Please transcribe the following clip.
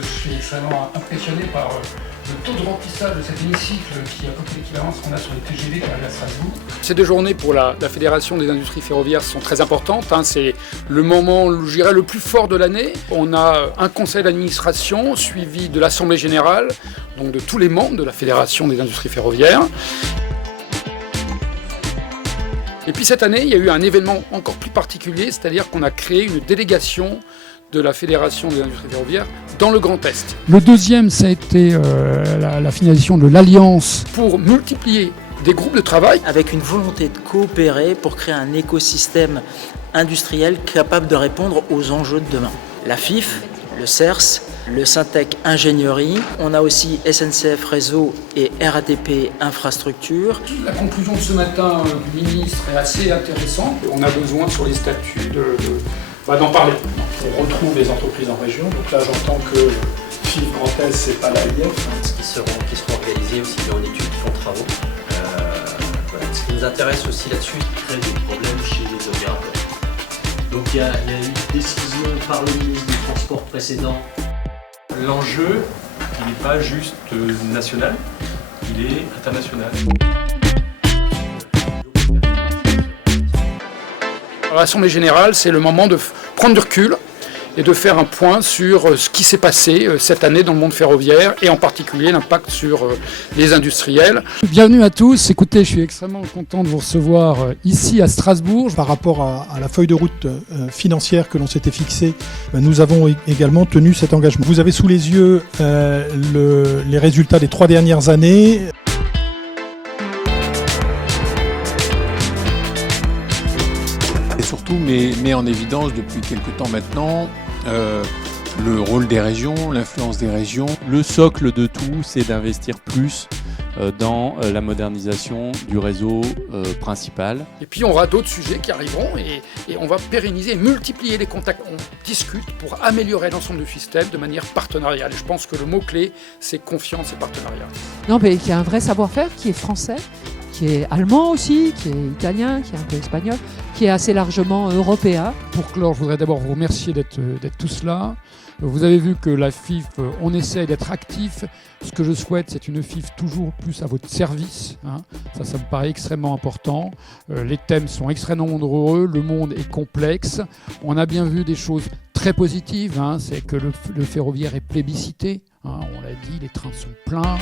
je suis extrêmement impressionné par le taux de remplissage de cet hémicycle qui est à peu près l'équivalent de ce qu'on a sur les TGV qui arrivent à Strasbourg. Ces 2 journées pour la Fédération des industries ferroviaires sont très importantes. C'est le moment, je dirais, le plus fort de l'année. On a un conseil d'administration suivi de l'Assemblée générale, donc de tous les membres de la Fédération des industries ferroviaires. Et puis cette année, il y a eu un événement encore plus particulier, c'est-à-dire qu'on a créé une délégation de la Fédération des industries ferroviaires dans le Grand Est. Le deuxième, ça a été la finalisation de l'Alliance pour multiplier des groupes de travail. Avec une volonté de coopérer pour créer un écosystème industriel capable de répondre aux enjeux de demain. La FIF, le CERS, le Syntec Ingénierie, on a aussi SNCF Réseau et RATP Infrastructure. La conclusion de ce matin du ministre est assez intéressante. On a besoin sur les statuts d'en parler. On retrouve les entreprises en région, donc là j'entends que FIF Grand Est, c'est pas l'AIF. Qui seront organisés aussi dans l'étude qui font travaux. Voilà. Ce qui nous intéresse aussi là-dessus, c'est créer des problèmes chez les opérateurs. Donc il y a eu une décision par le ministre des Transports précédent. L'enjeu, il n'est pas juste national, il est international. À l'Assemblée générale, c'est le moment de prendre du recul et de faire un point sur ce qui s'est passé cette année dans le monde ferroviaire et en particulier l'impact sur les industriels. Bienvenue à tous. Écoutez, je suis extrêmement content de vous recevoir ici à Strasbourg. Par rapport à la feuille de route financière que l'on s'était fixée, nous avons également tenu cet engagement. Vous avez sous les yeux les résultats des 3 dernières années. Et surtout met en évidence depuis quelque temps maintenant le rôle des régions, l'influence des régions. Le socle de tout, c'est d'investir plus dans la modernisation du réseau principal. Et puis on aura d'autres sujets qui arriveront et on va pérenniser et multiplier les contacts. On discute pour améliorer l'ensemble du système de manière partenariale. Et je pense que le mot-clé, c'est confiance et partenariat. Non, mais il y a un vrai savoir-faire qui est français, qui est allemand aussi, qui est italien, qui est un peu espagnol, qui est assez largement européen. Pour clore, je voudrais d'abord vous remercier d'être tous là. Vous avez vu que la FIF, on essaie d'être actif. Ce que je souhaite, c'est une FIF toujours plus à votre service. Ça me paraît extrêmement important. Les thèmes sont extrêmement nombreux, le monde est complexe. On a bien vu des choses très positives. C'est que le ferroviaire est plébiscité. On l'a dit, les trains sont pleins.